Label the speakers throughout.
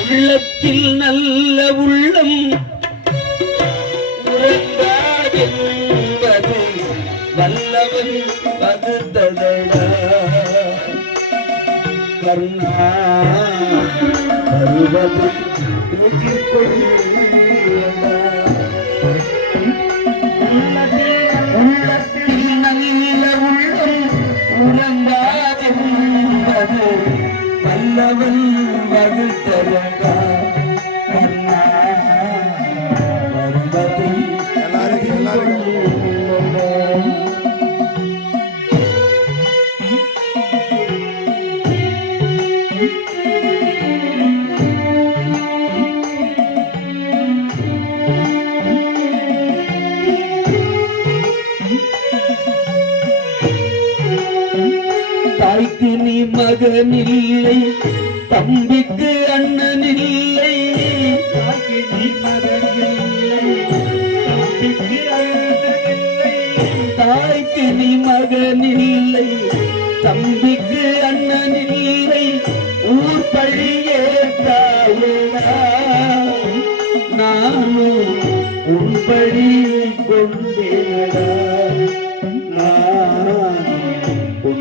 Speaker 1: உள்ளத்தில் நல்ல உள்ளம் உறங்காதென்பது வல்லவன் பகுத்ததடா கருணா வருவதை எதிர்கொள்ளடா. தாய்க்கு நீ மகன் இல்லை தம்பிக்கு அண்ணன் இல்லை தாய்க்கு நீ மகன்.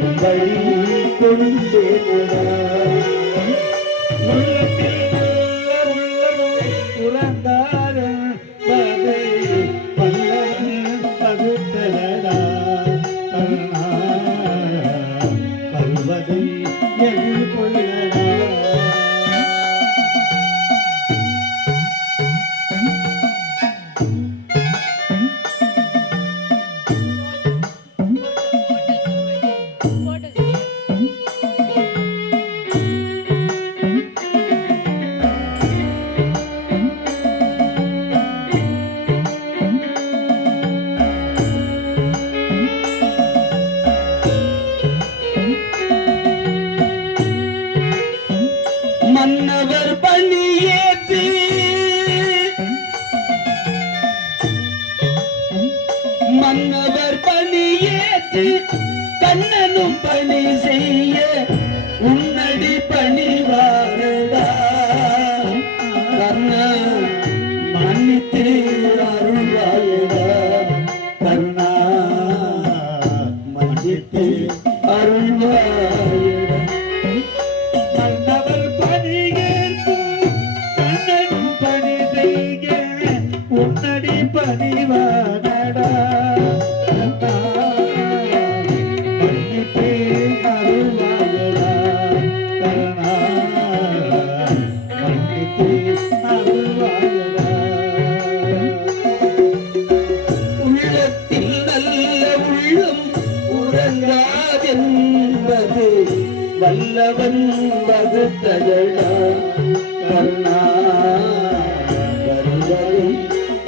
Speaker 1: வழி உள்ளத்தில் மன்னவர் பணியேற்று மன்னவர் பணியேற்று கண்ணனும் பணி செய்ய உன்னடி பணிவாரடா. கண்ணன் மன்னித்து வல்லவன் வகுத்ததடா கர்ணா வருவதை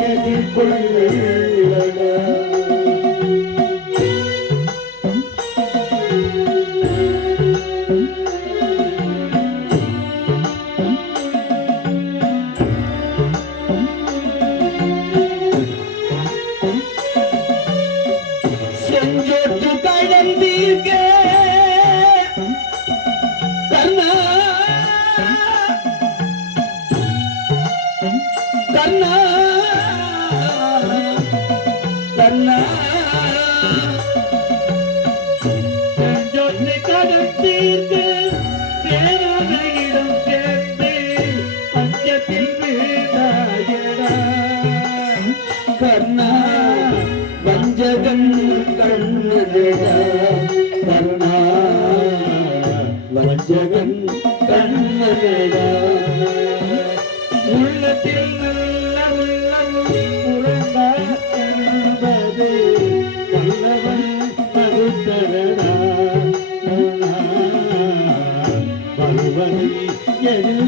Speaker 1: எதிர்கொள்ளடா கர்ணா செஞ்சோற்று கடந்தீர்க்க சேராத இடம் சேர்ந்து பஞ்சத்தில் வீழ்ந்தாயடா கர்ணா வஞ்சகன் உள்ளத்தில் நல்ல